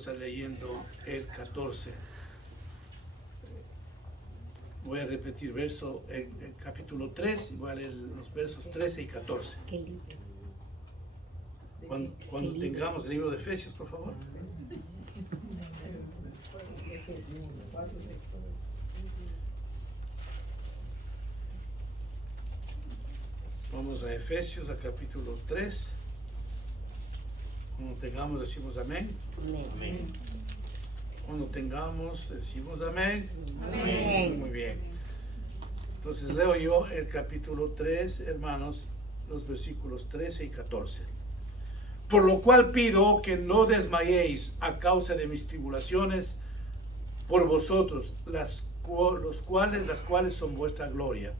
Está leyendo el 14. Voy a repetir el capítulo 3 y voy a leer los versos 13 y 14. ¿Qué libro? Cuando tengamos el libro de Efesios, por favor. Vamos a Efesios, al capítulo 3. Cuando tengamos, decimos amén. Amén. Cuando tengamos, decimos amén. Amén. Muy bien. Entonces leo yo el capítulo 3, hermanos, los versículos 13 y 14. Por lo cual pido que no desmayéis a causa de mis tribulaciones por vosotros, las cuales son vuestra gloria.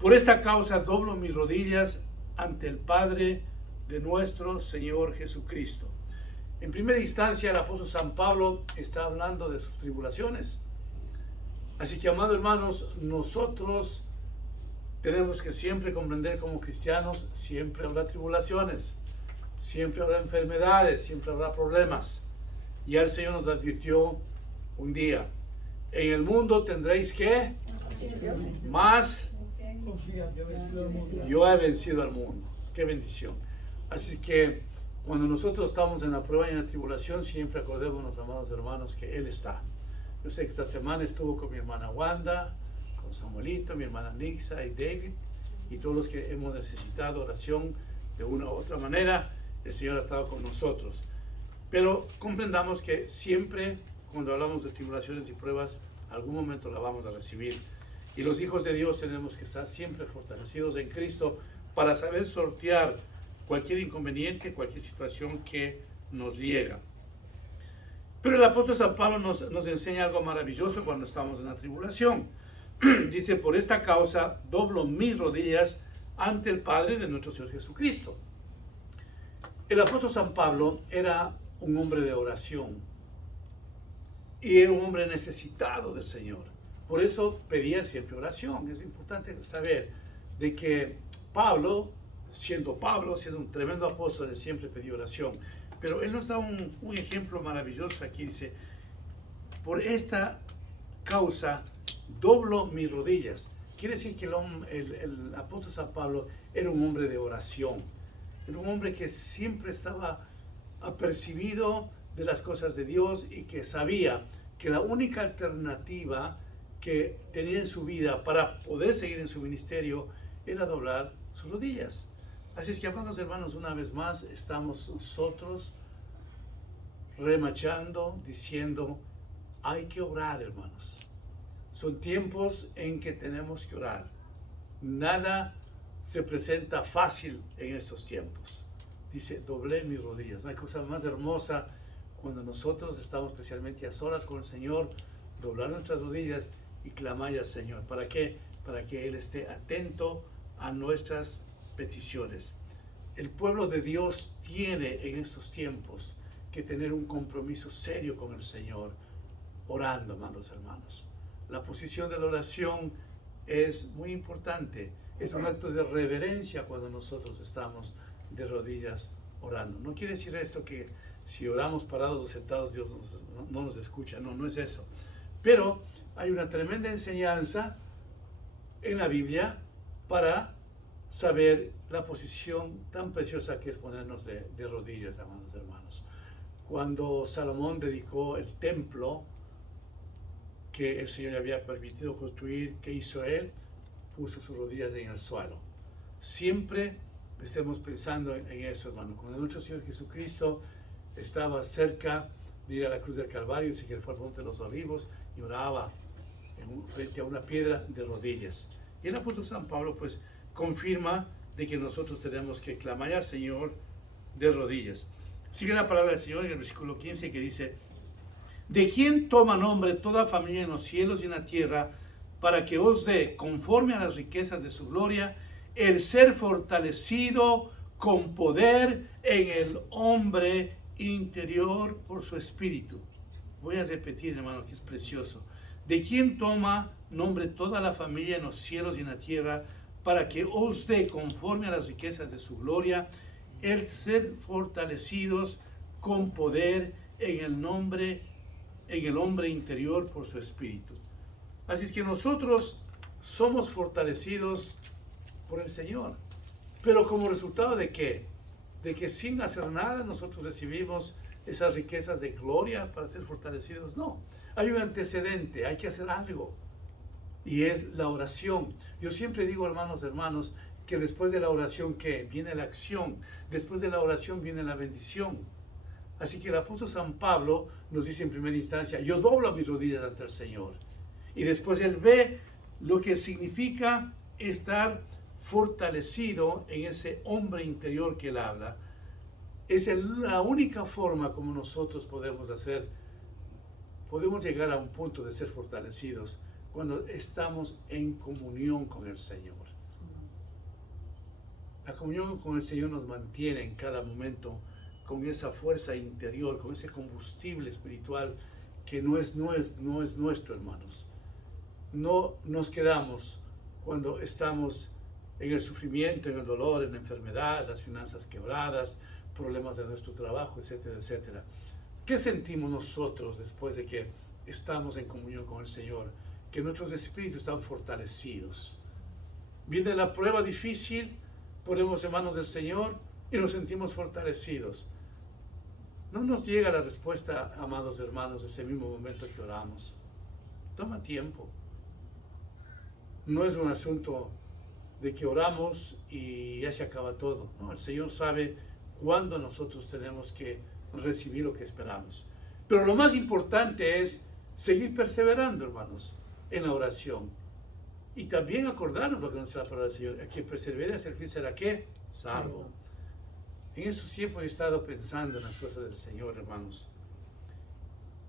Por esta causa doblo mis rodillas ante el Padre de nuestro Señor Jesucristo. En primera instancia, el apóstol San Pablo está hablando de sus tribulaciones. Así que, amados hermanos, nosotros tenemos que siempre comprender como cristianos, siempre habrá tribulaciones, siempre habrá enfermedades, siempre habrá problemas. Y el Señor nos advirtió un día: en el mundo tendréis que más. Yo he vencido al mundo. Qué bendición. Así que cuando nosotros estamos en la prueba y en la tribulación, siempre acordémonos, amados hermanos, que Él está. Yo sé que esta semana estuvo con mi hermana Wanda, con Samuelito, mi hermana Nixa y David, y todos los que hemos necesitado oración de una u otra manera. El Señor ha estado con nosotros. Pero comprendamos que siempre, cuando hablamos de tribulaciones y pruebas, algún momento la vamos a recibir. Y los hijos de Dios tenemos que estar siempre fortalecidos en Cristo para saber sortear cualquier inconveniente, cualquier situación que nos llega. Pero el apóstol San Pablo nos enseña algo maravilloso cuando estamos en la tribulación. Dice: por esta causa doblo mis rodillas ante el Padre de nuestro Señor Jesucristo. El apóstol San Pablo era un hombre de oración y era un hombre necesitado del Señor. Por eso pedía siempre oración. Es importante saber de que Pablo, siendo un tremendo apóstol, él siempre pedía oración. Pero él nos da un ejemplo maravilloso aquí. Dice: por esta causa doblo mis rodillas. Quiere decir que el apóstol San Pablo era un hombre de oración. Era un hombre que siempre estaba apercibido de las cosas de Dios y que sabía que la única alternativa que tenía en su vida para poder seguir en su ministerio era doblar sus rodillas. Así es que, amados hermanos, una vez más estamos nosotros remachando, diciendo: hay que orar, hermanos. Son tiempos en que tenemos que orar. Nada se presenta fácil en estos tiempos. Dice: doblé mis rodillas. No hay cosa más hermosa cuando nosotros estamos especialmente a solas con el Señor, doblar nuestras rodillas y clamar al Señor. ¿Para qué? Para que Él esté atento a nuestras peticiones. El pueblo de Dios tiene en estos tiempos que tener un compromiso serio con el Señor, orando, amados hermanos. La posición de la oración es muy importante. Es un acto de reverencia cuando nosotros estamos de rodillas orando. No quiere decir esto que si oramos parados o sentados Dios no nos escucha. No es eso. Pero hay una tremenda enseñanza en la Biblia para saber la posición tan preciosa que es ponernos de rodillas, amados hermanos. Cuando Salomón dedicó el templo que el Señor le había permitido construir, ¿qué hizo él? Puso sus rodillas en el suelo. Siempre estemos pensando en eso, hermano. Cuando nuestro Señor Jesucristo estaba cerca de ir a la cruz del Calvario, dice que él fue al monte de los Olivos y oraba frente a una piedra de rodillas. Y el apóstol San Pablo pues confirma de que nosotros tenemos que clamar al Señor de rodillas. Sigue la palabra del Señor en el versículo 15, que dice: ¿de quién toma nombre toda familia en los cielos y en la tierra, para que os dé, conforme a las riquezas de su gloria, el ser fortalecido con poder en el hombre interior por su espíritu? Voy a repetir, hermano, que es precioso. ¿De quién toma nombre toda la familia en los cielos y en la tierra, para que os dé, conforme a las riquezas de su gloria, el ser fortalecidos con poder en el hombre interior por su espíritu. Así es que nosotros somos fortalecidos por el Señor. Pero como resultado ¿de qué? De que sin hacer nada nosotros recibimos esas riquezas de gloria para ser fortalecidos. No, hay un antecedente, hay que hacer algo. Y es la oración. Yo siempre digo, hermanos, que después de la oración, ¿qué? Viene la acción. Después de la oración viene la bendición. Así que el apóstol San Pablo nos dice en primera instancia, yo doblo mis rodillas ante el Señor. Y después él ve lo que significa estar fortalecido en ese hombre interior que él habla. Es la única forma como nosotros podemos llegar a un punto de ser fortalecidos cuando estamos en comunión con el Señor. La comunión con el Señor nos mantiene en cada momento con esa fuerza interior, con ese combustible espiritual que no es nuestro, hermanos. No nos quedamos cuando estamos en el sufrimiento, en el dolor, en la enfermedad, las finanzas quebradas, problemas de nuestro trabajo, etcétera, etcétera. ¿Qué sentimos nosotros después de que estamos en comunión con el Señor? Que nuestros espíritus están fortalecidos. Viene la prueba difícil, ponemos en manos del Señor y nos sentimos fortalecidos. No nos llega la respuesta, amados hermanos, ese mismo momento que oramos. Toma tiempo. No es un asunto de que oramos y ya se acaba todo. No, el Señor sabe cuándo nosotros tenemos que recibir lo que esperamos. Pero lo más importante es seguir perseverando, hermanos, en la oración. Y también acordarnos lo que nos dice la palabra del Señor. A quien persevere hasta el fin será ¿qué? Salvo. En estos tiempos he estado pensando en las cosas del Señor, hermanos.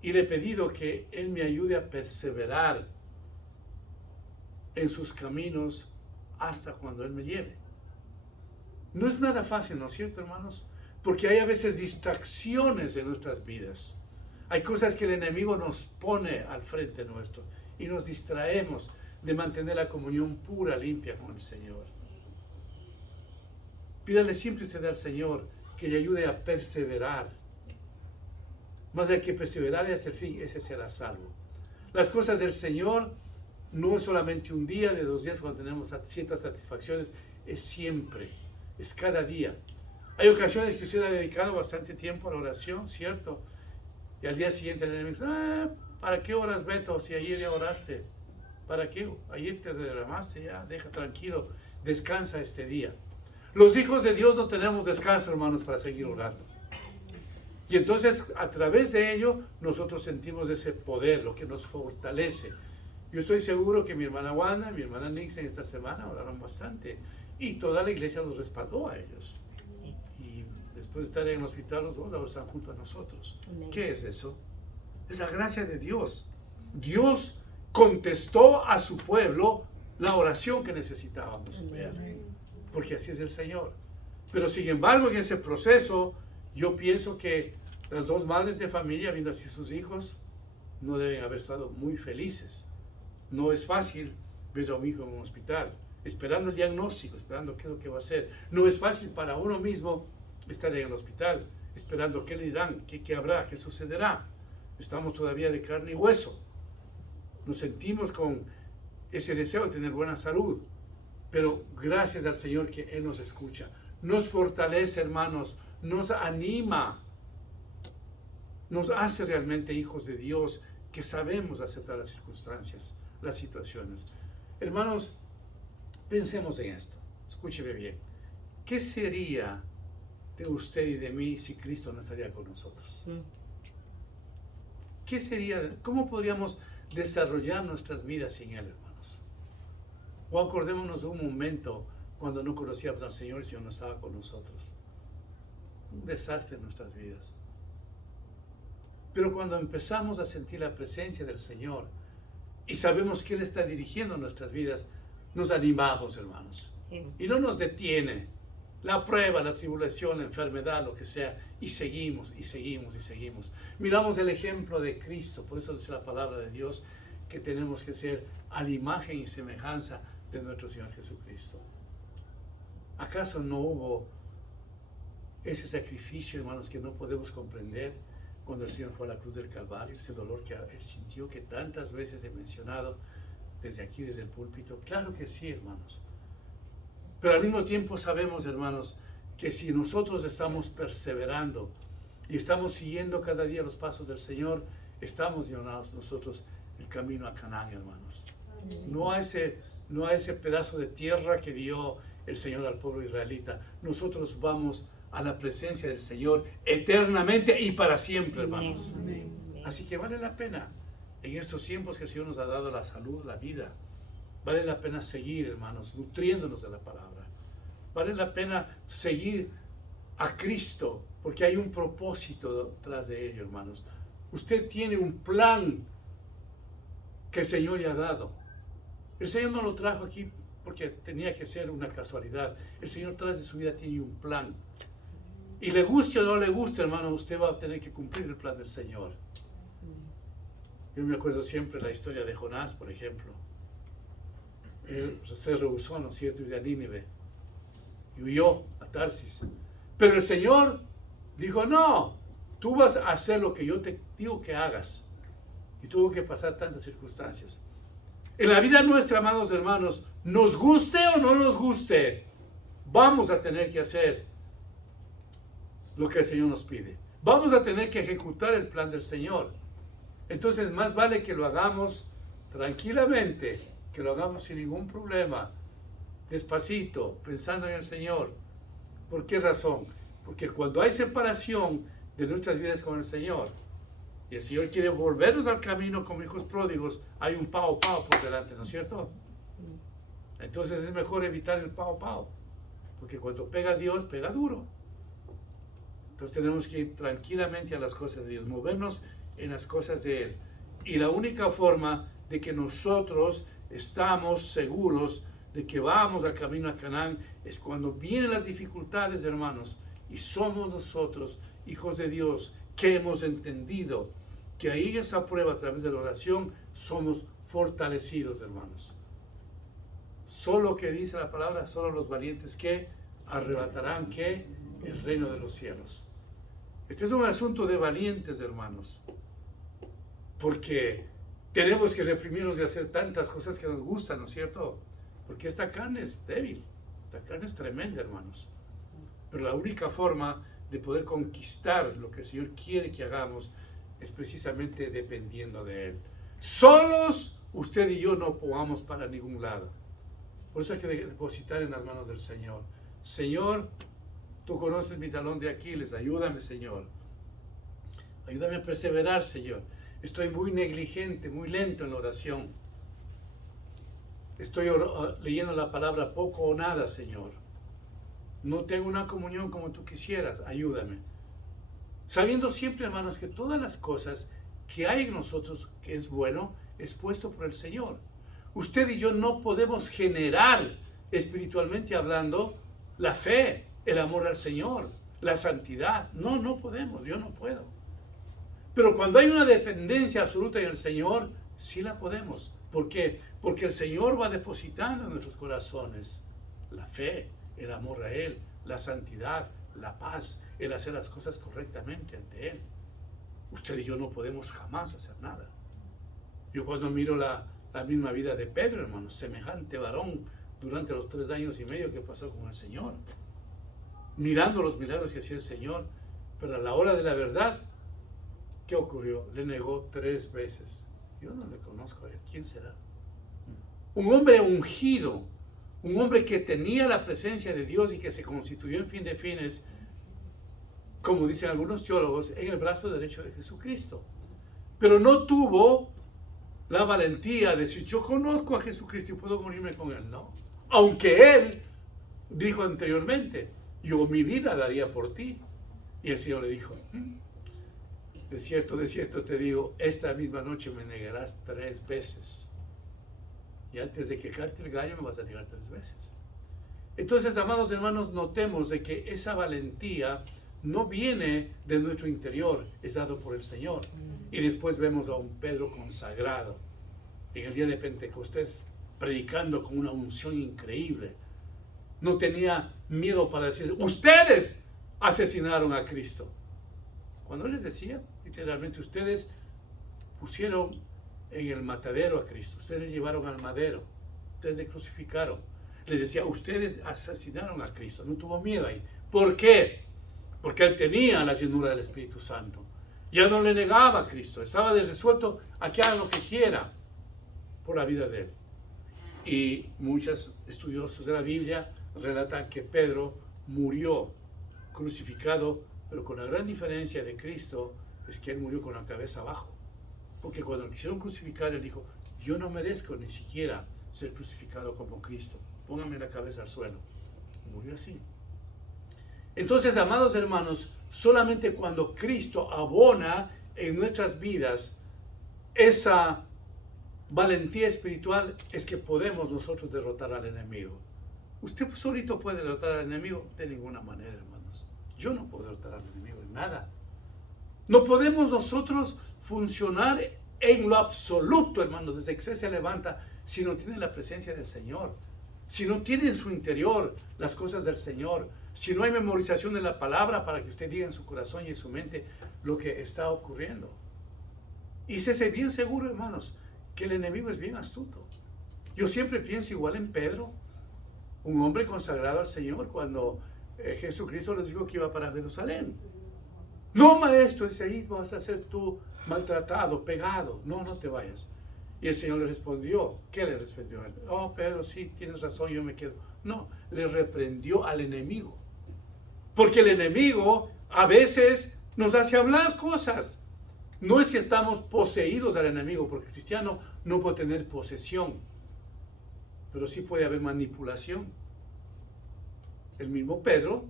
Y le he pedido que Él me ayude a perseverar en sus caminos hasta cuando Él me lleve. No es nada fácil, ¿no es cierto, hermanos? Porque hay a veces distracciones en nuestras vidas. Hay cosas que el enemigo nos pone al frente nuestro y nos distraemos de mantener la comunión pura, limpia con el Señor. Pídale siempre usted al Señor que le ayude a perseverar. Más de que perseverar hasta el fin, ese será salvo. Las cosas del Señor no es solamente un día, de 2 días cuando tenemos ciertas satisfacciones, es siempre, es cada día. Hay ocasiones que usted ha dedicado bastante tiempo a la oración, ¿cierto? Y al día siguiente el enemigo dice, ¿para qué oras, Beto, si ayer ya oraste? ¿Para qué? Ayer te derramaste, ya, deja tranquilo, descansa este día. Los hijos de Dios no tenemos descanso, hermanos, para seguir orando. Y entonces, a través de ello, nosotros sentimos ese poder, lo que nos fortalece. Yo estoy seguro que mi hermana Wanda, mi hermana Nixon esta semana oraron bastante. Y toda la iglesia los respaldó a ellos. Y después de estar en el hospital, los dos ahora están junto a nosotros. Amén. ¿Qué es eso? Es la gracia de Dios. Dios contestó a su pueblo la oración que necesitábamos ver. Porque así es el Señor. Pero sin embargo, en ese proceso, yo pienso que las dos madres de familia, viendo así sus hijos, no deben haber estado muy felices. No es fácil ver a un hijo en un hospital, esperando el diagnóstico, esperando qué es lo que va a hacer. No es fácil para uno mismo estar en el hospital, esperando qué le dirán, qué habrá, qué sucederá. Estamos todavía de carne y hueso. Nos sentimos con ese deseo de tener buena salud. Pero gracias al Señor que Él nos escucha. Nos fortalece, hermanos, nos anima. Nos hace realmente hijos de Dios que sabemos aceptar las circunstancias, las situaciones. Hermanos, pensemos en esto. Escúcheme bien. ¿Qué sería de usted y de mí si Cristo no estaría con nosotros? ¿Qué sería? ¿Cómo podríamos desarrollar nuestras vidas sin Él, hermanos? O acordémonos de un momento cuando no conocíamos al Señor y el Señor no estaba con nosotros. Un desastre en nuestras vidas. Pero cuando empezamos a sentir la presencia del Señor y sabemos que Él está dirigiendo nuestras vidas, nos animamos, hermanos. Y no nos detiene la prueba, la tribulación, la enfermedad, lo que sea, y seguimos, y seguimos, y seguimos. Miramos el ejemplo de Cristo, por eso dice la palabra de Dios, que tenemos que ser a la imagen y semejanza de nuestro Señor Jesucristo. ¿Acaso no hubo ese sacrificio, hermanos, que no podemos comprender? cuando el Señor fue a la cruz del Calvario, ese dolor que él sintió, que tantas veces he mencionado desde aquí, desde el púlpito. Claro que sí, hermanos. Pero al mismo tiempo sabemos, hermanos, que si nosotros estamos perseverando y estamos siguiendo cada día los pasos del Señor, estamos llevando nosotros el camino a Canaán, hermanos. No a ese pedazo de tierra que dio el Señor al pueblo israelita. Nosotros vamos a la presencia del Señor eternamente y para siempre, hermanos. Así que vale la pena, en estos tiempos que el Señor nos ha dado la salud, la vida, vale la pena seguir, hermanos, nutriéndonos de la palabra. Vale la pena seguir a Cristo, porque hay un propósito detrás de ello, hermanos. Usted tiene un plan que el Señor le ha dado. El Señor no lo trajo aquí porque tenía que ser una casualidad. El Señor tras de su vida tiene un plan. Y le guste o no le guste, hermano, usted va a tener que cumplir el plan del Señor. Yo me acuerdo siempre la historia de Jonás, por ejemplo. Él se rehusó, ¿no es cierto?, ir a Nínive y huyó a Tarsis. Pero el Señor dijo, no, tú vas a hacer lo que yo te digo que hagas. Y tuvo que pasar tantas circunstancias. En la vida nuestra, amados hermanos, nos guste o no nos guste, vamos a tener que hacer lo que el Señor nos pide. Vamos a tener que ejecutar el plan del Señor. Entonces, más vale que lo hagamos tranquilamente, que lo hagamos sin ningún problema, despacito, pensando en el Señor. ¿Por qué razón? Porque cuando hay separación de nuestras vidas con el Señor, y el Señor quiere volvernos al camino como hijos pródigos, hay un pao por delante, ¿no es cierto? Entonces es mejor evitar el pao, porque cuando pega Dios, pega duro. Entonces tenemos que ir tranquilamente a las cosas de Dios, movernos en las cosas de Él. Y la única forma de que nosotros estamos seguros de que vamos al camino a Canaán es cuando vienen las dificultades, hermanos, y somos nosotros, hijos de Dios, que hemos entendido que ahí en esa prueba, a través de la oración, somos fortalecidos, hermanos. Solo que dice la palabra, solo los valientes que arrebatarán que el reino de los cielos. Este es un asunto de valientes, hermanos, porque tenemos que reprimirnos de hacer tantas cosas que nos gustan, ¿no es cierto? Porque esta carne es débil, esta carne es tremenda, hermanos. Pero la única forma de poder conquistar lo que el Señor quiere que hagamos es precisamente dependiendo de Él. Solos, usted y yo no podamos para ningún lado. Por eso hay que depositar en las manos del Señor. Señor, tú conoces mi talón de Aquiles, ayúdame, Señor. Ayúdame a perseverar, Señor. Estoy muy negligente, muy lento en la oración. Estoy leyendo la palabra poco o nada, Señor. No tengo una comunión como tú quisieras, ayúdame. Sabiendo siempre, hermanos, que todas las cosas que hay en nosotros, que es bueno, es puesto por el Señor. Usted y yo no podemos generar, espiritualmente hablando, la fe, el amor al Señor, la santidad. No podemos, yo no puedo. Pero cuando hay una dependencia absoluta en el Señor, sí la podemos. ¿Por qué? Porque el Señor va depositando en nuestros corazones la fe, el amor a Él, la santidad, la paz, el hacer las cosas correctamente ante Él. Usted y yo no podemos jamás hacer nada. Yo cuando miro la misma vida de Pedro, hermano, semejante varón durante los 3 años y medio que pasó con el Señor, mirando los milagros que hacía el Señor, pero a la hora de la verdad, ¿qué ocurrió? Le negó 3 veces. Yo no le conozco a él. ¿Quién será? Un hombre ungido, un hombre que tenía la presencia de Dios y que se constituyó en fin de fines, como dicen algunos teólogos, en el brazo derecho de Jesucristo. Pero no tuvo la valentía de decir, yo conozco a Jesucristo y puedo morirme con Él. No. Aunque Él dijo anteriormente, yo mi vida daría por ti. Y el Señor le dijo, de cierto te digo, esta misma noche me negarás 3 veces. Y antes de que cante el gallo me vas a negar 3 veces. Entonces, amados hermanos, notemos de que esa valentía no viene de nuestro interior, es dado por el Señor. Y después vemos a un Pedro consagrado en el día de Pentecostés, predicando con una unción increíble. No tenía miedo para decir, ustedes asesinaron a Cristo. Cuando él les decía, literalmente, ustedes pusieron en el matadero a Cristo, ustedes le llevaron al madero, ustedes le crucificaron. Les decía, ustedes asesinaron a Cristo, no tuvo miedo ahí. ¿Por qué? Porque él tenía la llenura del Espíritu Santo. Ya no le negaba a Cristo, estaba resuelto a que haga lo que quiera por la vida de él. Y muchos estudiosos de la Biblia relatan que Pedro murió crucificado, pero con la gran diferencia de Cristo es que él murió con la cabeza abajo. Porque cuando lo quisieron crucificar, él dijo, yo no merezco ni siquiera ser crucificado como Cristo. Póngame la cabeza al suelo. Murió así. Entonces, amados hermanos, solamente cuando Cristo abona en nuestras vidas esa valentía espiritual es que podemos nosotros derrotar al enemigo. Usted solito puede derrotar al enemigo de ninguna manera, hermanos. Yo no puedo derrotar al enemigo en nada. No podemos nosotros funcionar en lo absoluto, hermanos, desde que usted se levanta, si no tiene la presencia del Señor, si no tiene en su interior las cosas del Señor, si no hay memorización de la palabra para que usted diga en su corazón y en su mente lo que está ocurriendo. Y sése bien seguro, hermanos, que el enemigo es bien astuto. Yo siempre pienso igual en Pedro, un hombre consagrado al Señor, cuando Jesucristo les dijo que iba para Jerusalén. No, maestro, dice, ahí vas a ser tú maltratado, pegado. No, no te vayas. Y el Señor le respondió. ¿Qué le respondió? Oh, Pedro, sí, tienes razón, yo me quedo. No, le reprendió al enemigo. Porque el enemigo a veces nos hace hablar cosas. No es que estamos poseídos del enemigo, porque el cristiano no puede tener posesión. Pero sí puede haber manipulación. El mismo Pedro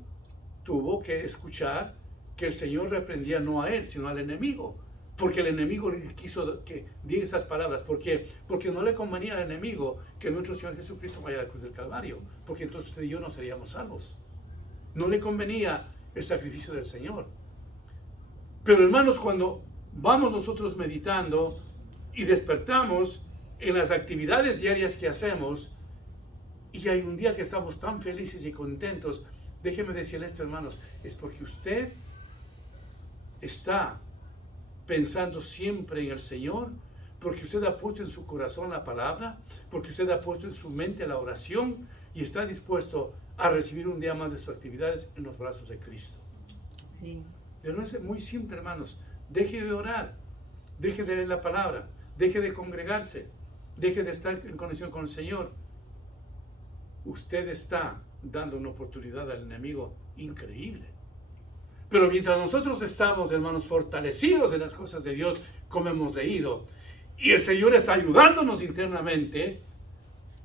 tuvo que escuchar que el Señor reprendía no a él, sino al enemigo. Porque el enemigo le quiso que diga esas palabras. ¿Por qué? Porque no le convenía al enemigo que nuestro Señor Jesucristo vaya a la cruz del Calvario. Porque entonces usted y yo no seríamos salvos. No le convenía el sacrificio del Señor. Pero hermanos, cuando vamos nosotros meditando y despertamos en las actividades diarias que hacemos, y hay un día que estamos tan felices y contentos, déjeme decirle esto, hermanos, es porque usted está pensando siempre en el Señor, porque usted ha puesto en su corazón la palabra, porque usted ha puesto en su mente la oración y está dispuesto a recibir un día más de sus actividades en los brazos de Cristo. Sí. Pero es muy simple, hermanos. Deje de orar, deje de leer la palabra, deje de congregarse, deje de estar en conexión con el Señor. Usted está dando una oportunidad al enemigo increíble. Pero mientras nosotros estamos, hermanos, fortalecidos en las cosas de Dios, como hemos leído, y el Señor está ayudándonos internamente,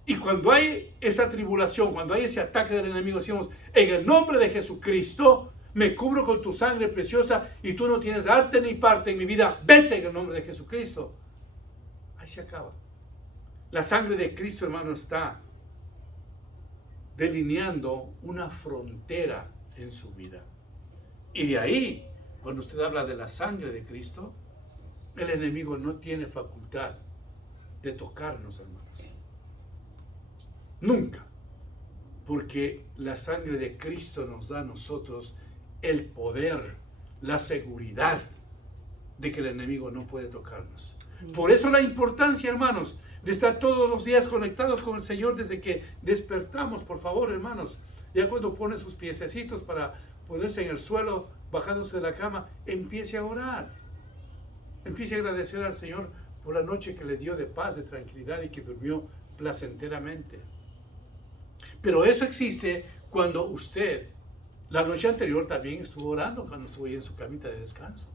y cuando hay esa tribulación, cuando hay ese ataque del enemigo, decimos, en el nombre de Jesucristo, me cubro con tu sangre preciosa, y tú no tienes arte ni parte en mi vida, vete en el nombre de Jesucristo. Ahí se acaba. La sangre de Cristo, hermano, está delineando una frontera en su vida. Y de ahí, cuando usted habla de la sangre de Cristo, el enemigo no tiene facultad de tocarnos, hermanos. Nunca. Porque la sangre de Cristo nos da a nosotros el poder, la seguridad de que el enemigo no puede tocarnos. Por eso la importancia, hermanos, de estar todos los días conectados con el Señor desde que despertamos, por favor, hermanos. Ya cuando pone sus piececitos para ponerse en el suelo, bajándose de la cama, empiece a orar. Empiece a agradecer al Señor por la noche que le dio de paz, de tranquilidad y que durmió placenteramente. Pero eso existe cuando usted, la noche anterior también estuvo orando, cuando estuvo ahí en su camita de descanso.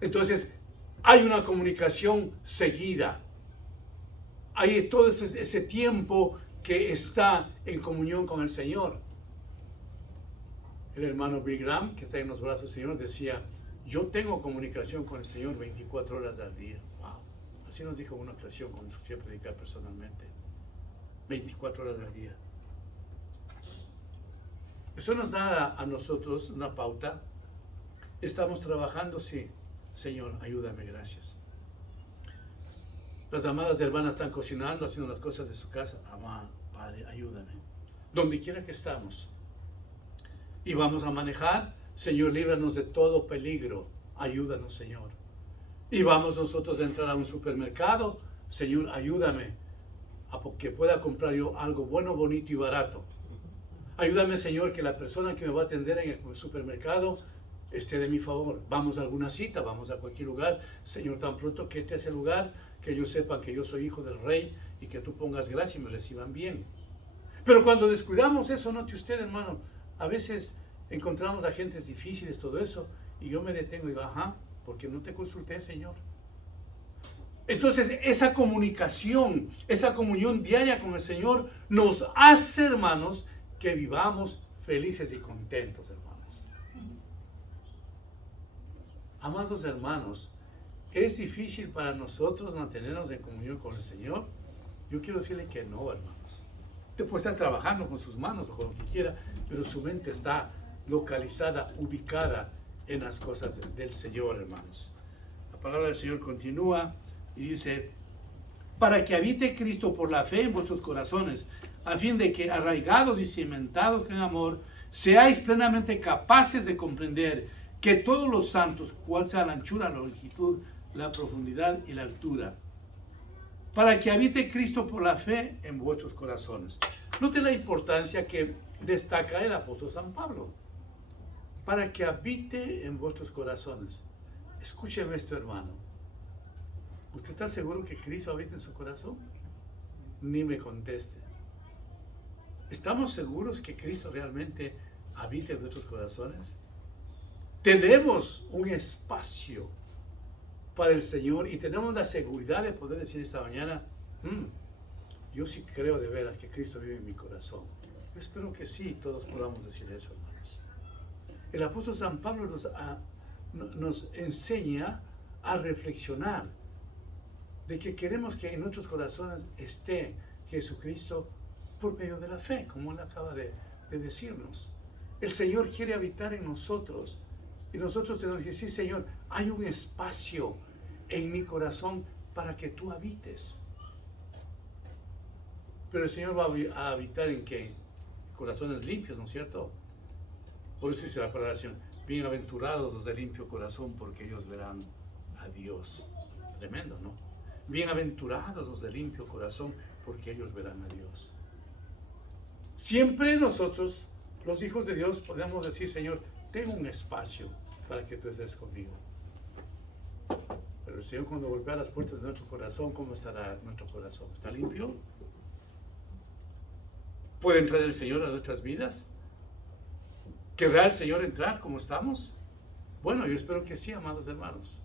Entonces, hay una comunicación seguida. Hay todo ese tiempo que está en comunión con el Señor. El hermano Billy Graham, que está en los brazos del Señor, decía, yo tengo comunicación con el Señor 24 horas al día. Wow. Así nos dijo una ocasión cuando escuché predicar personalmente. 24 horas al día. Eso nos da a nosotros una pauta. Estamos trabajando, sí. Señor, ayúdame, gracias. Las amadas hermanas están cocinando, haciendo las cosas de su casa. Amado Padre, ayúdame. Donde quiera que estamos. Y vamos a manejar. Señor, líbranos de todo peligro. ayúdanos, Señor. Y vamos nosotros a entrar a un supermercado, Señor, ayúdame a que pueda comprar yo algo bueno, bonito y barato. Ayúdame, Señor, que la persona que me va a atender en el supermercado esté de mi favor. Vamos a alguna cita, vamos a cualquier lugar. Señor, tan pronto que esté a ese lugar, que ellos sepan que yo soy hijo del Rey y que tú pongas gracia y me reciban bien. Pero cuando descuidamos eso, note usted, hermano, a veces encontramos a gentes difíciles, todo eso, y yo me detengo y digo, ajá, porque no te consulté, Señor. Entonces, esa comunicación, esa comunión diaria con el Señor nos hace, hermanos, que vivamos felices y contentos, hermanos. Amados hermanos, ¿es difícil para nosotros mantenernos en comunión con el Señor? Yo quiero decirle que no, hermanos. Usted puede estar trabajando con sus manos o con lo que quiera, pero su mente está localizada, ubicada en las cosas del Señor, hermanos. La palabra del Señor continúa y dice, para que habite Cristo por la fe en vuestros corazones, a fin de que, arraigados y cimentados en amor, seáis plenamente capaces de comprender que todos los santos, cuál sea la anchura, la longitud, la profundidad y la altura, para que habite Cristo por la fe en vuestros corazones. Note la importancia que destaca el apóstol San Pablo. Para que habite en vuestros corazones. Escúcheme esto, hermano. ¿Usted está seguro que Cristo habita en su corazón? Ni me conteste. ¿Estamos seguros que Cristo realmente habita en nuestros corazones? Tenemos un espacio para el Señor y tenemos la seguridad de poder decir esta mañana, yo sí creo de veras que Cristo vive en mi corazón. Yo espero que sí, todos podamos decir eso, hermanos. El apóstol San Pablo nos enseña a reflexionar de que queremos que en nuestros corazones esté Jesucristo por medio de la fe, como él acaba de decirnos. El Señor quiere habitar en nosotros y nosotros tenemos que decir, Señor, hay un espacio en mi corazón para que tú habites. Pero el Señor va a habitar en qué? Corazones limpios, ¿no es cierto? Por eso dice la palabra del Señor, bienaventurados los de limpio corazón, porque ellos verán a Dios. Tremendo, ¿no? Bienaventurados los de limpio corazón, porque ellos verán a Dios. Siempre nosotros, los hijos de Dios, podemos decir, Señor, tengo un espacio para que tú estés conmigo. Pero el Señor, cuando golpea las puertas de nuestro corazón, ¿cómo estará nuestro corazón? ¿Está limpio? ¿Puede entrar el Señor a nuestras vidas? ¿Querrá el Señor entrar como estamos? Bueno, yo espero que sí, amados hermanos.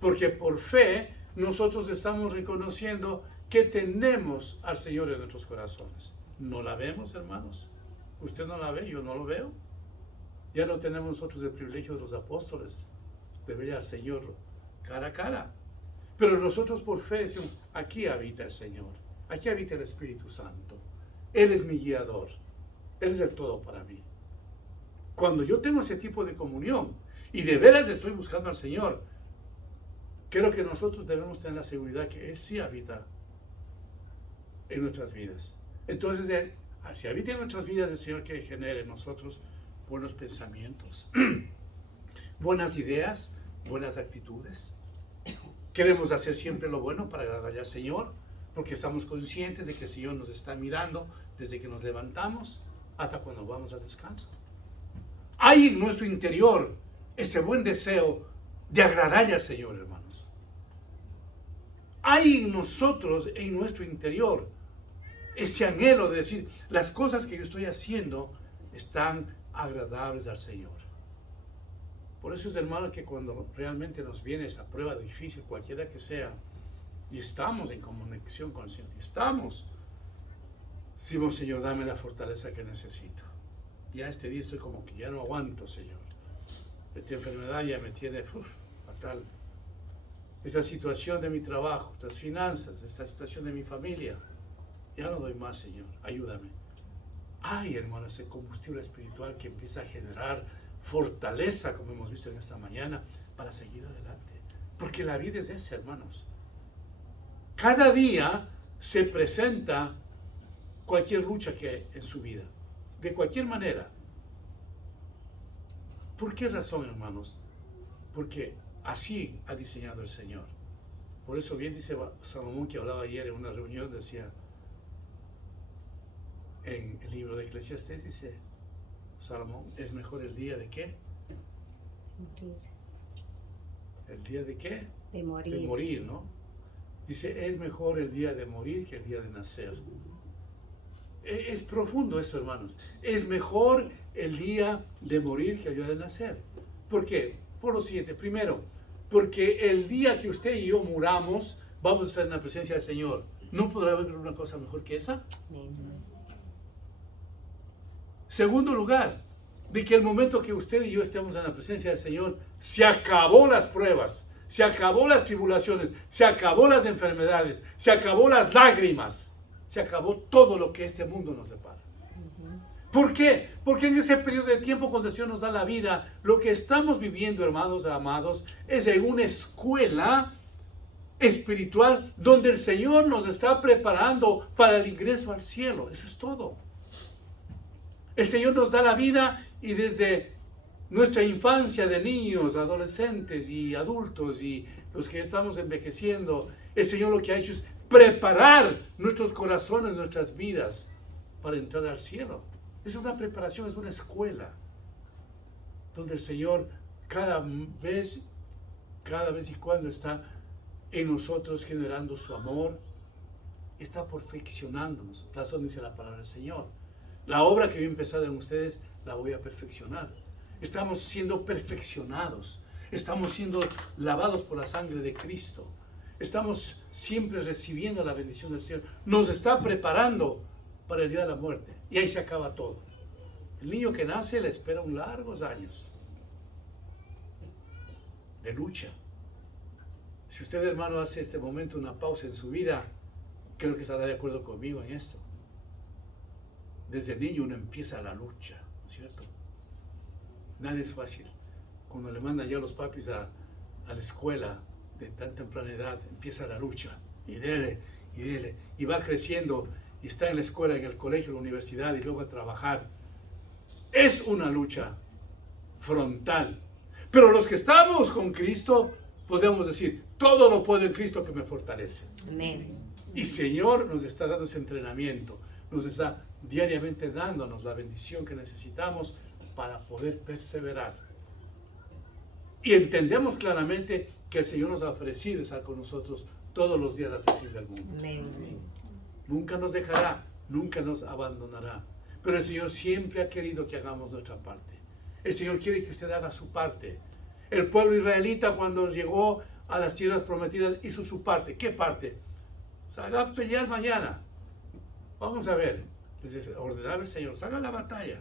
Porque por fe nosotros estamos reconociendo que tenemos al Señor en nuestros corazones. ¿No la vemos, hermanos? ¿Usted no la ve? Yo no lo veo. Ya no tenemos nosotros el privilegio de los apóstoles de ver al Señor cara a cara. Pero nosotros por fe decimos, aquí habita el Señor. Aquí habita el Espíritu Santo. Él es mi guiador. Él es el todo para mí. Cuando yo tengo ese tipo de comunión y de veras estoy buscando al Señor, creo que nosotros debemos tener la seguridad que Él sí habita en nuestras vidas. Entonces, si habita en nuestras vidas, el Señor quiere genere en nosotros buenos pensamientos, buenas ideas, buenas actitudes. Queremos hacer siempre lo bueno para agradarle al Señor, porque estamos conscientes de que el Señor nos está mirando desde que nos levantamos hasta cuando vamos al descanso. Hay en nuestro interior ese buen deseo de agradarle al Señor, hermanos. Hay en nosotros, en nuestro interior, ese anhelo de decir, las cosas que yo estoy haciendo están agradables al Señor. Por eso es, hermano, que cuando realmente nos viene esa prueba difícil, cualquiera que sea, y estamos en conexión con el Señor, decimos, Señor, dame la fortaleza que necesito. Ya este día estoy como que ya no aguanto, Señor. Esta enfermedad ya me tiene fatal. Esta situación de mi trabajo, estas finanzas, esta situación de mi familia, ya no doy más, Señor, ayúdame. Ay, hermano, ese combustible espiritual que empieza a generar fortaleza, como hemos visto en esta mañana, para seguir adelante. Porque la vida es esa, hermanos. Cada día se presenta cualquier lucha que hay en su vida, de cualquier manera. ¿Por qué razón, hermanos? porque así ha diseñado el Señor. Por eso bien dice Salomón, que hablaba ayer en una reunión, decía, en el libro de Eclesiastés dice Salomón, es mejor el día de ¿qué? Morir. ¿El día de qué? De morir. De morir, ¿no? Dice, es mejor el día de morir que el día de nacer. Es profundo eso, hermanos. Es mejor el día de morir que el día de nacer. ¿Por qué? Por lo siguiente. Primero, porque el día que usted y yo muramos, vamos a estar en la presencia del Señor. ¿No podrá haber una cosa mejor que esa? Segundo lugar, de que el momento que usted y yo estemos en la presencia del Señor, se acabó las pruebas, se acabó las tribulaciones, se acabó las enfermedades, se acabó las lágrimas, se acabó todo lo que este mundo nos depara. ¿Por qué? Porque en ese periodo de tiempo cuando el Señor nos da la vida, lo que estamos viviendo, hermanos amados, es en una escuela espiritual donde el Señor nos está preparando para el ingreso al cielo. Eso es todo. El Señor nos da la vida y desde nuestra infancia de niños, adolescentes y adultos y los que estamos envejeciendo, el Señor lo que ha hecho es preparar nuestros corazones, nuestras vidas para entrar al cielo. Es una preparación, es una escuela donde el Señor cada vez y cuando está en nosotros generando su amor, está perfeccionándonos. Razón dice la palabra del Señor. La obra que yo he empezado en ustedes, la voy a perfeccionar. Estamos siendo perfeccionados. Estamos siendo lavados por la sangre de Cristo. Estamos siempre recibiendo la bendición del Señor. Nos está preparando para el día de la muerte. Y ahí se acaba todo. El niño que nace le espera un largos años de lucha. Si usted, hermano, hace este momento una pausa en su vida, creo que estará de acuerdo conmigo en esto. Desde niño uno empieza la lucha, ¿no es cierto? Nada es fácil. Cuando le mandan ya los papis a la escuela de tan temprana edad, empieza la lucha. Y dele, y va creciendo, y está en la escuela, en el colegio, en la universidad, y luego a trabajar. Es una lucha frontal. Pero los que estamos con Cristo, podemos decir, todo lo puedo en Cristo que me fortalece. Amén. Y Señor nos está dando ese entrenamiento, nos está diariamente dándonos la bendición que necesitamos para poder perseverar. Y entendemos claramente que el Señor nos ha ofrecido estar con nosotros todos los días hasta el fin del mundo. Amén. Nunca nos dejará, nunca nos abandonará. Pero el Señor siempre ha querido que hagamos nuestra parte. El Señor quiere que usted haga su parte. El pueblo israelita cuando llegó a las tierras prometidas hizo su parte. ¿Qué parte? Salga a pelear mañana. Vamos a ver. Les ordenaba el Señor, salga a la batalla.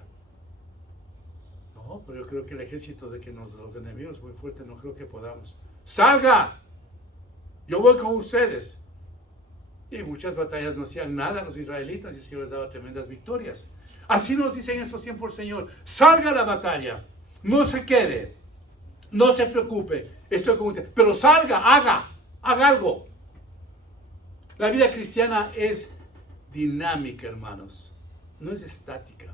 No, pero yo creo que el ejército de que los enemigos muy fuerte, no creo que podamos. ¡Salga! Yo voy con ustedes. Y muchas batallas no hacían nada los israelitas y el Señor les daba tremendas victorias. Así nos dice en estos tiempos el Señor, salga a la batalla, no se quede, no se preocupe, estoy con usted, pero salga, haga algo. La vida cristiana es dinámica, hermanos, no es estática.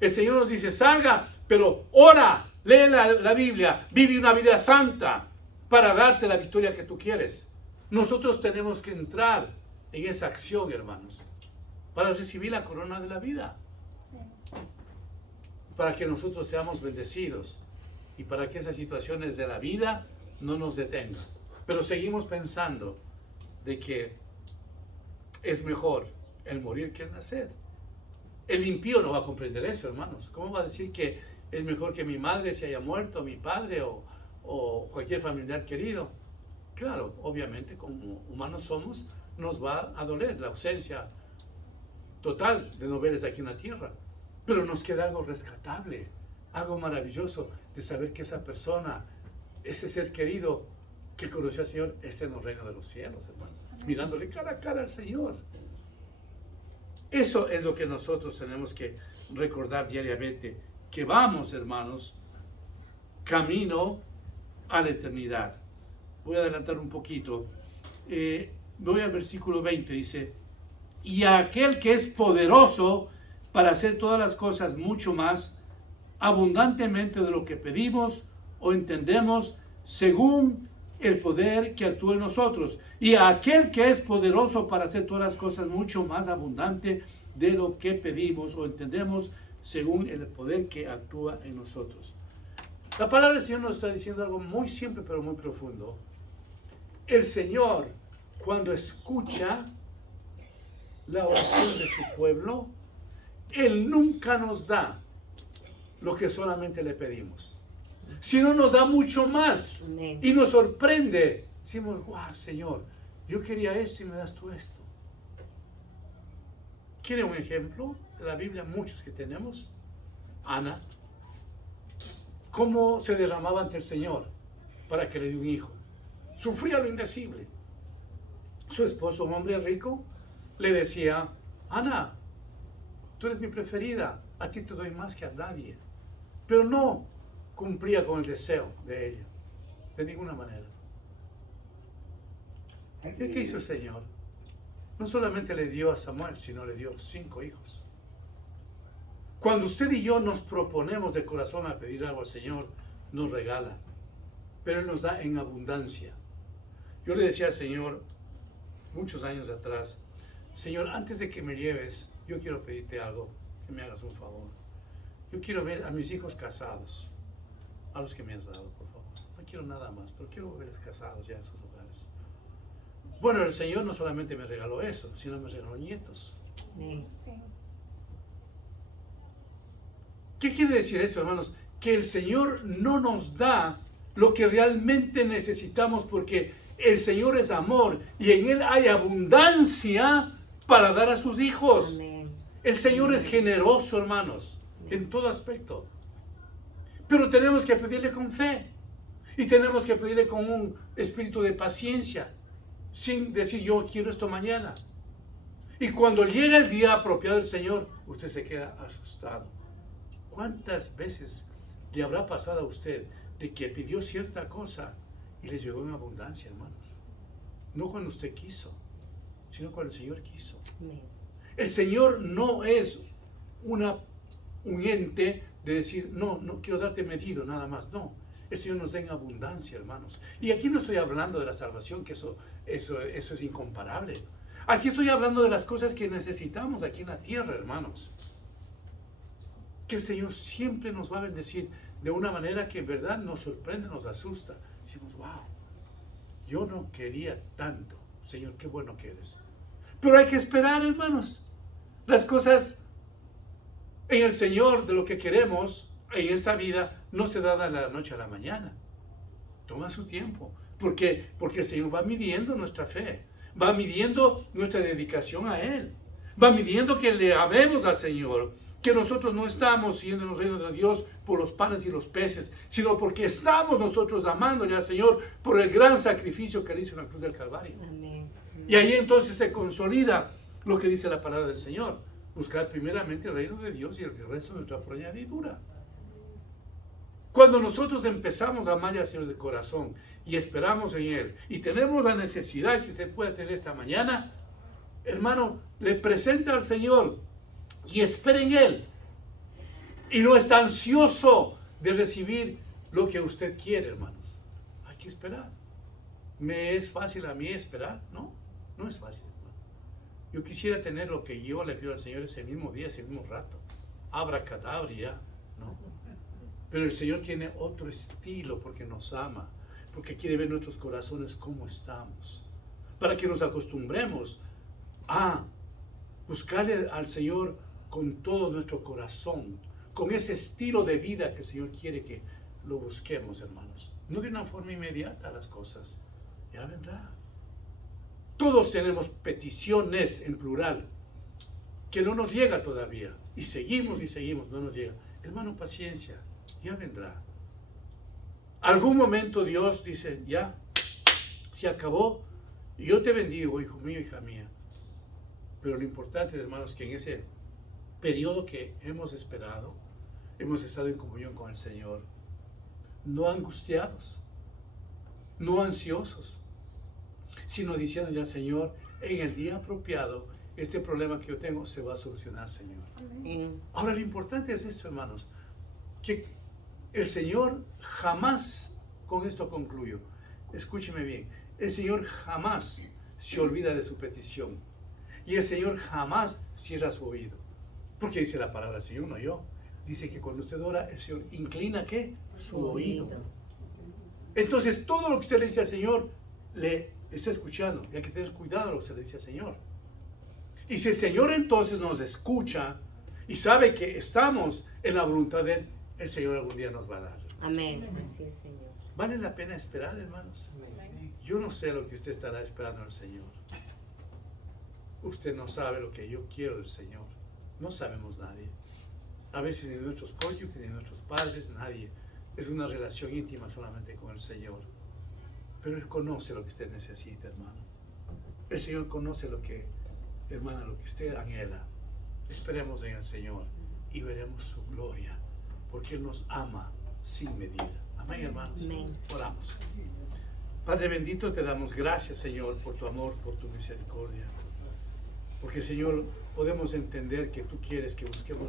El Señor nos dice, salga, pero ora, lee la Biblia, vive una vida santa para darte la victoria que tú quieres. Nosotros tenemos que entrar en esa acción, hermanos, para recibir la corona de la vida, para que nosotros seamos bendecidos y para que esas situaciones de la vida no nos detengan. Pero seguimos pensando de que es mejor el morir que el nacer. El impío no va a comprender eso, hermanos. ¿Cómo va a decir que es mejor que mi madre se haya muerto, mi padre o cualquier familiar querido? Claro, obviamente, como humanos somos, nos va a doler la ausencia total de no verles aquí en la tierra. Pero nos queda algo rescatable, algo maravilloso de saber que esa persona, ese ser querido que conoció al Señor, está en el reino de los cielos, hermanos, mirándole cara a cara al Señor. Eso es lo que nosotros tenemos que recordar diariamente, que vamos, hermanos, camino a la eternidad. Voy a adelantar un poquito. Voy al versículo 20, dice, y a aquel que es poderoso para hacer todas las cosas mucho más abundantemente de lo que pedimos o entendemos, según el poder que actúa en nosotros. Y a aquel que es poderoso para hacer todas las cosas mucho más abundante de lo que pedimos o entendemos, según el poder que actúa en nosotros. La palabra del Señor nos está diciendo algo muy simple pero muy profundo. El Señor, cuando escucha la oración de su pueblo, Él nunca nos da lo que solamente le pedimos, sino nos da mucho más. Amén. Y nos sorprende. Decimos, wow, Señor, yo quería esto y me das tú esto. ¿Quiere un ejemplo de la Biblia? Muchos que tenemos. Ana, cómo se derramaba ante el Señor para que le dé un hijo. Sufría lo indecible. Su esposo, un hombre rico, le decía, Ana, tú eres mi preferida, a ti te doy más que a nadie. Pero no cumplía con el deseo de ella, de ninguna manera. ¿Y qué hizo el Señor? No solamente le dio a Samuel, sino le dio 5 hijos. Cuando usted y yo nos proponemos de corazón a pedir algo al Señor, nos regala, pero Él nos da en abundancia. Yo le decía al Señor, muchos años atrás, Señor, antes de que me lleves, yo quiero pedirte algo, que me hagas un favor. Yo quiero ver a mis hijos casados, a los que me has dado, por favor. No quiero nada más, pero quiero verlos casados ya en sus hogares. Bueno, el Señor no solamente me regaló eso, sino me regaló nietos. Amén. ¿Qué quiere decir eso, hermanos? Que el Señor no nos da lo que realmente necesitamos, porque el Señor es amor y en Él hay abundancia para dar a sus hijos. Amén. El Señor es generoso, hermanos, en todo aspecto. Pero tenemos que pedirle con fe y tenemos que pedirle con un espíritu de paciencia, sin decir yo quiero esto mañana. Y cuando llega el día apropiado del Señor, usted se queda asustado. ¿Cuántas veces le habrá pasado a usted de que pidió cierta cosa y le llegó en abundancia, hermanos? No cuando usted quiso, sino cuando el Señor quiso. Amén. El Señor no es un ente de decir, no quiero darte medido nada más. No, el Señor nos da en abundancia, hermanos. Y aquí no estoy hablando de la salvación, que eso es incomparable. Aquí estoy hablando de las cosas que necesitamos aquí en la tierra, hermanos. Que el Señor siempre nos va a bendecir de una manera que en verdad nos sorprende, nos asusta. Decimos, wow, yo no quería tanto. Señor, qué bueno que eres. Pero hay que esperar, hermanos. Las cosas en el Señor de lo que queremos en esta vida no se da de la noche a la mañana. Toma su tiempo. ¿Por qué? Porque el Señor va midiendo nuestra fe. Va midiendo nuestra dedicación a Él. Va midiendo que le amemos al Señor. Que nosotros no estamos siguiendo en los reinos de Dios por los panes y los peces, sino porque estamos nosotros amándole al Señor por el gran sacrificio que Él hizo en la cruz del Calvario. Amén. Y ahí entonces se consolida lo que dice la palabra del Señor. Buscar primeramente el reino de Dios y el resto de nuestra por añadidura. Cuando nosotros empezamos a amar al Señor de corazón y esperamos en Él y tenemos la necesidad que usted pueda tener esta mañana, hermano, le presenta al Señor y espera en Él. Y no está ansioso de recibir lo que usted quiere, hermanos. Hay que esperar. ¿Me es fácil a mí esperar? No, no es fácil. Yo quisiera tener lo que yo le pido al Señor ese mismo día, ese mismo rato. Abracadabra ya, ¿no? Pero el Señor tiene otro estilo porque nos ama, porque quiere ver nuestros corazones cómo estamos, para que nos acostumbremos a buscarle al Señor con todo nuestro corazón, con ese estilo de vida que el Señor quiere que lo busquemos, hermanos. No de una forma inmediata las cosas, ya vendrá. Todos tenemos peticiones en plural que no nos llega todavía y seguimos, no nos llega. Hermano, paciencia, ya vendrá. Algún momento Dios dice, ya, se acabó, y yo te bendigo, hijo mío, hija mía. Pero lo importante, hermanos, que en ese periodo que hemos esperado, hemos estado en comunión con el Señor, no angustiados, no ansiosos, sino diciendo ya, Señor, en el día apropiado, este problema que yo tengo se va a solucionar, Señor. Amén. Ahora, lo importante es esto, hermanos, que el Señor jamás Con esto concluyo. Escúcheme bien. El Señor jamás se olvida de su petición. Y el Señor jamás cierra su oído. Porque dice la palabra del Señor, no yo. Dice que cuando usted ora, el Señor inclina ¿qué? Su oído. Entonces, todo lo que usted le dice al Señor, le está escuchando. Y hay que tener cuidado de lo que usted le dice al Señor. Y si el Señor entonces nos escucha y sabe que estamos en la voluntad de Él, el Señor algún día nos va a dar. Amén. Así es, Señor. ¿Vale la pena esperar, hermanos? Yo no sé lo que usted estará esperando del Señor. Usted no sabe lo que yo quiero del Señor. No sabemos nadie. A veces ni nuestros cónyuges, ni nuestros padres, nadie. Es una relación íntima solamente con el Señor. Pero Él conoce lo que usted necesita, hermano. El Señor conoce lo que, hermana, lo que usted anhela. Esperemos en el Señor y veremos su gloria, porque Él nos ama sin medida. Amén, hermanos. Amén. Oramos. Padre bendito, te damos gracias, Señor, por tu amor, por tu misericordia. Porque, Señor, podemos entender que tú quieres que busquemos